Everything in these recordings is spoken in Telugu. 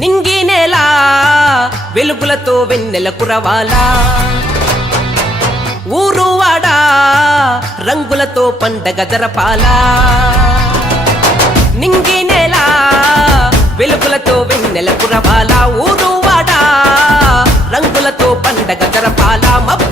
నింగి నేల వెలుగులతో వెన్నెల కురవాలా? ఊరువాడా? రంగులతో పండగ జరపాలా? నింగి నేల వెలుగులతో వెన్నెల కురవాలా? ఊరువాడా? రంగులతో పండగ జరపాలా? మబ్బు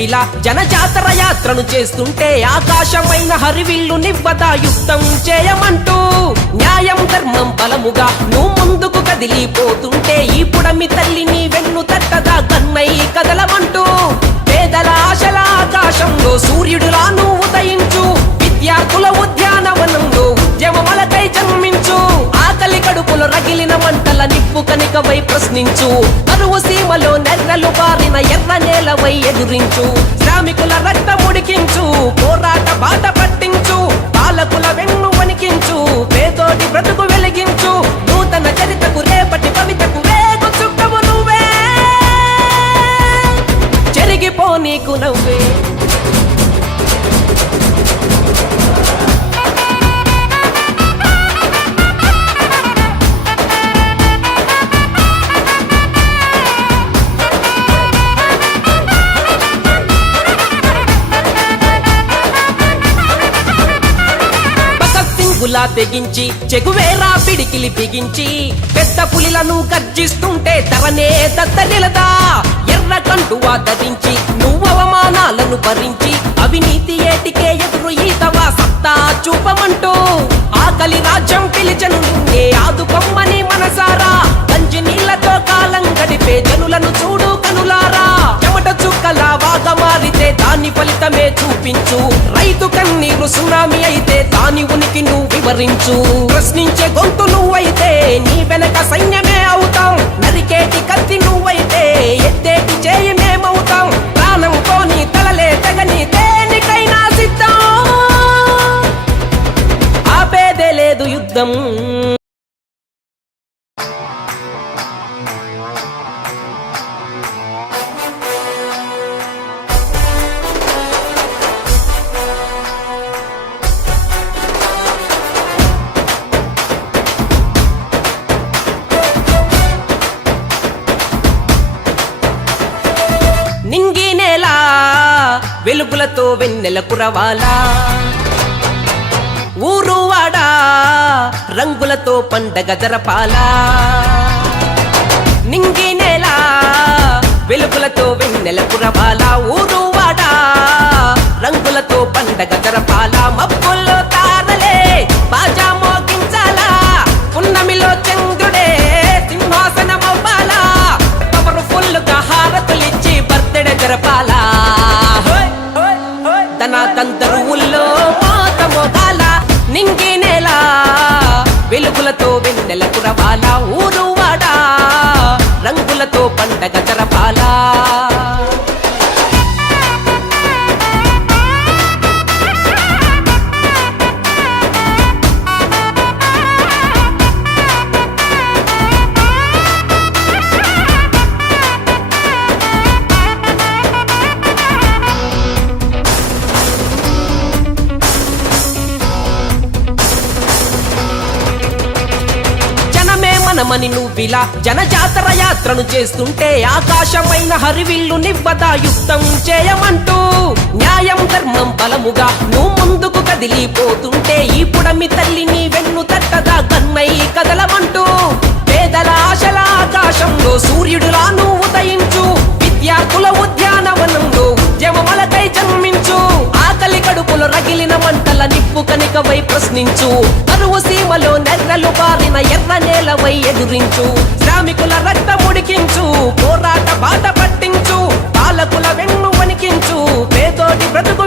మనమని జనజాతర యాత్రను చేస్తుంటే ఆకాశమైన హరివిల్లు నివ్వదా యుద్ధం చేయమంటూ న్యాయం ధర్మం బలముగా నువ్వు ముందుకు కదిలిపోతుంటే ఈ పుడమి తల్లిని వెన్ను తట్టదా కన్నై కదలమంటూ పేదల ఆశల ఆకాశంలో సూర్యుడులా నువ్వు ఉదయించు విద్యార్థుల ఉద్యానవనంలో ఉద్యమములకై జన్మించు. ఆకలి కడుపులో రగిలిన మంటల నిప్పు కనికవై ప్రశ్నించు. కరువు సీమలో నెర్రలు పారిన ఎర్ర నేలవై ఎదురించు. శ్రామికుల రక్త ముడికించు పోరాట బాట పట్టించు. పాలకుల వెన్ను వణికించు పేదోటి బ్రతుకు వెలిగించు. నూతన చరితకు రేపటి కవితకు వేగు చుక్కవు నువ్వే. చెరిగిపో నీకు నవ్వే. పులిలా తెగించి చెగువేరా పిడికిలి బిగించి పెద్ద పులిలను గర్జిస్తుంటే తరనే దత్తనిలదా ఎర్ర కంటువా ధరించి నువ్వు అవమానాలను భరించి అవినీతి ఏటికే ఎదురు ఈతవా సత్తా చూపమంటూ ఆకలి రాజ్యం పిలిచను నిన్నే ఆదుకొమ్మని మనసారా. మంచి నీళ్ళతో కాలం గడిపే జనులను చూడు దాని ఫలితమే చూపించు. రైతు కన్నీరు సునామీ అయితే దాని ఉనికి నువ్వు వివరించు. ప్రశ్నించే గొంతు నువ్వైతే వెలుగులతో వెన్నెల కురవాలా? ఊరువాడా రంగులతో పండగ జరపాలా? నింగి నేల వెలుగులతో వెన్నెల కురవాలా? ఊరువాడా రంగులతో పండగ జరపాలా? మనమని నువ్విలా జనజాతర యాత్రను చేస్తుంటే ఆకాశమైన హరివిల్లు నివ్వదా యుద్ధం చేయమంటూ న్యాయం ధర్మం బలముగా నువ్వు ముందుకు కదిలిపోతుంటే ఈ పుడమి తల్లిని వెన్ను తట్టదా కన్నై కదలమంటూ పేదల ఆశల ఆకాశంలో సూర్యుడులా నువ్వు ఉదయించు. విద్యార్థుల ఉద్యానవనంలో ఉద్యమములకై జన్మించు. ఆకలి కడుపులో రగిలిన మంటల నిప్పు కనికవై ప్రశ్నించు. నెర్రలు ఎర్ర నేలవై ఎదురించు. శ్రామికుల రక్త ముడికించు పోరాట బాట పట్టించు పాలకుల వెన్ను వణికించు పేదోటి బ్రతుకు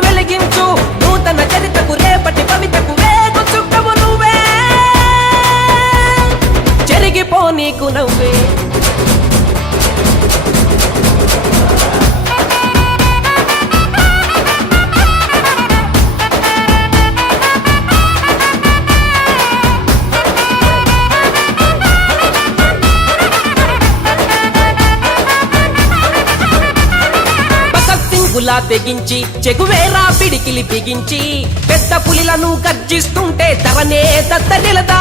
పురుగులా తెగించి చెగువేరా పిడికిలి బిగించి పెద్ద పులిలను గర్జిస్తుంటే తవనే దత్తనిలదా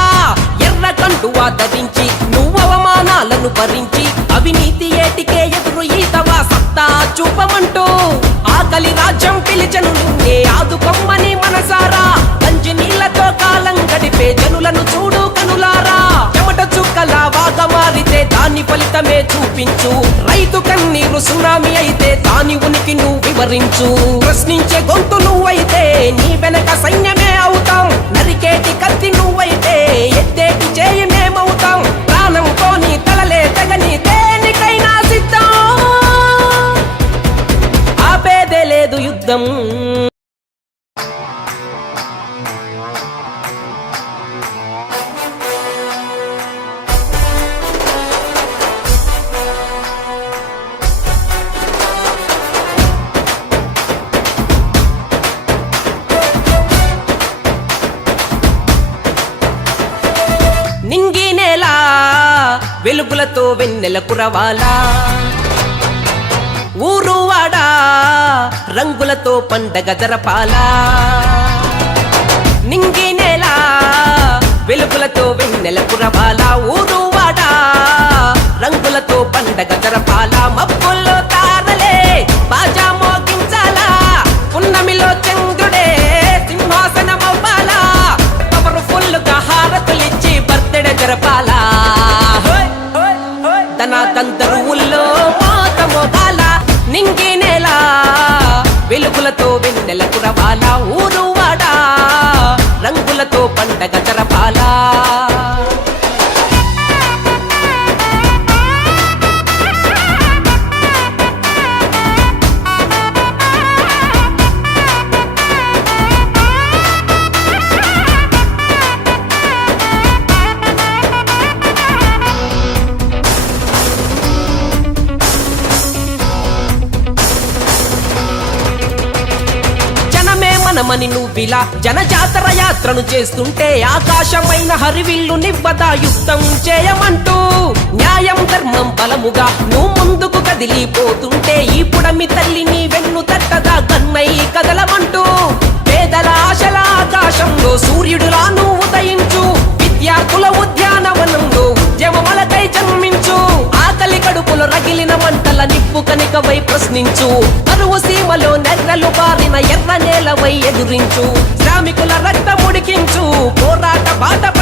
ఎర్ర కంటువా ధరించి నువ్వు అవమానాలను భరించి అవినీతి ఏటికే ఎదురు ఈతవా సత్తా చూపమంటూ ఆకలి రాజ్యం పిలిచను నిన్నే ఆదుకొమ్మని మనసారా. మంచి నీళ్ళతో కాలం గడిపే జనులను చూడు కనులారా. చెమట చుక్కల వాగ మారితే దాని ఫలితమే చూపించు. గొంతు కన్నీరు సునామీ అయితే దాని ఉనికి నువ్వు వివరించు. ప్రశ్నించే గొంతు నువ్వైతే నీ వెనక సైన్యమే అవుతాం. నరికేటి కత్తి నువ్వైతే ఎత్తేటి చేయి మేమవుతాం. ప్రాణంతో నీ తలలే తగని దేనికైనా సిద్ధం. ఆపేదే లేదు యుద్ధం. నింగి వెలుగులతో వెన్నెల కురవాలా. ఊరువాడా రంగులతో పండగ జరపాలా. నింగి వెలుగులతో వెన్నెల కురవాలా. ఊరువాడా రంగులతో పండగ జరపాలా. మబ్బుల్లో మనమని జనజాతర యాత్రను చేస్తుంటే ఆకాశమైన హరివిల్లు నివ్వదా యుద్ధం చేయమంటూ న్యాయం ధర్మం బలముగా నువ్వు ముందుకు కదిలిపోతుంటే ఈ పుడమి తల్లిని వెన్ను తట్టదా కన్నై కదలమంటూ పేదల ఆశల ఆకాశంలో సూర్యుడులా నువ్వు ఉదయించు. విద్యార్థుల ఉద్యానవనంలో ఉద్యమములకై జన్మించు. ఆకలి కడుపులో రగిలిన మంటల నిప్పు కనికవై ప్రశ్నించు. ఎర్ర నేలవై ఎదురించు. శ్రామికుల రక్త ముడికించు పోరాట బాధ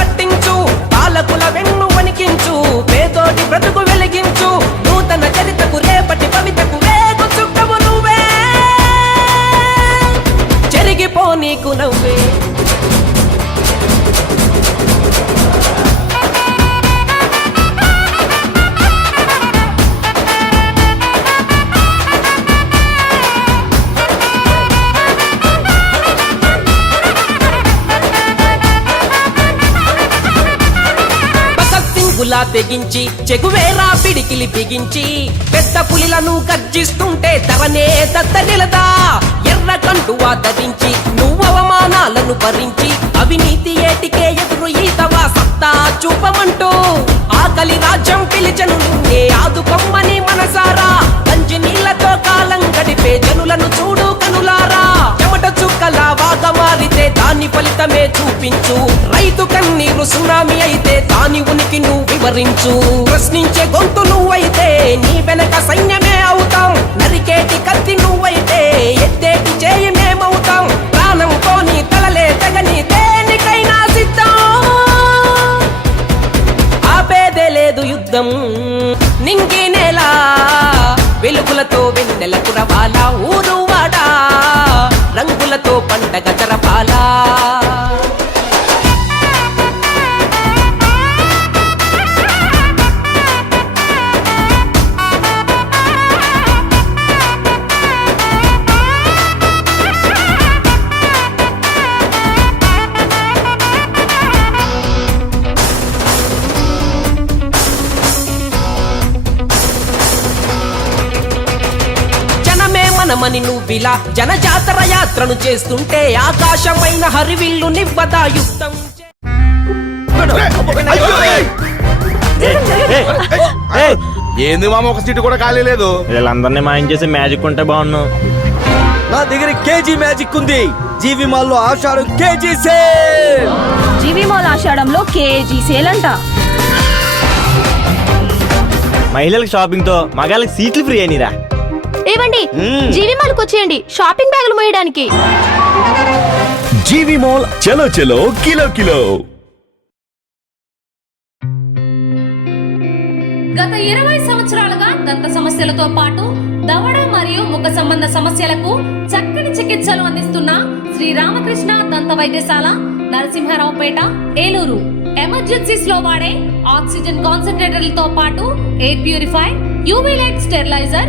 భగత్ తెగించి చెగువేరా పిడికిలి బిగించి పెద్ద పులిలను గర్జిస్తుంటే తరనే దత్తనిలదా ఎర్ర కంటువా ధరించి నువ్వు అవమానాలను భరించి అవినీతి ఏటికే ఎదురు ఈతవా సత్తా చూపమంటూ. ఆకలి రాజ్యం పిలిచను నిన్నే ఆదుకొమ్మని మనసారా. కంచి నీళ్ళతో కాలం గడిపే జనులను చూడు ఫలితమే చూపించు. రైతు కన్నీరు సునామీ అయితే దాని ఉనికి నువ్వు వివరించు. ప్రశ్నించే గొంతు నువ్వైతే జనమే మనమని నువ్విలా జనజాతర యాత్రను చేస్తుంటే ఆకాశమైన హరివిల్లు నివ్వదా ఏంది మామ ఒక సీటు కూడా ఖాళీ లేదు. వీళ్ళందరినీ మాయం చేసి మ్యాజిక్ ఉంటే బాగున్నావు నా దగ్గర కేజీ మ్యాజిక్ ఉంది. జీవి మాల్లో ఆషాఢం KG sale. G V mall ఆషాఢంలో కేజీ సేల్ అంట. మహిళలకు షాపింగ్తో మగాళ్ళకి సీట్లు ఫ్రీ అయినరా. ఏవండి? జీవి మాల్కి వచ్చేయండి. షాపింగ్ బ్యాగులు మోయడానికి. జీవి మాల్ చలో చలో కిలో కిలో. గత ఇరవై సంవత్సరాలుగా దంత సమస్యలతో పాటు దవడ మరియు ముఖ సంబంధ సమస్యలకు చక్కని చికిత్సలు అందిస్తున్న శ్రీ రామకృష్ణ దంత వైద్యశాల నరసింహారావుపేట ఏలూరు. ఎమర్జెన్సీస్లో వాడే ఆక్సిజన్ కాన్సన్ట్రేటర్లతో పాటు air purify UV light steriliser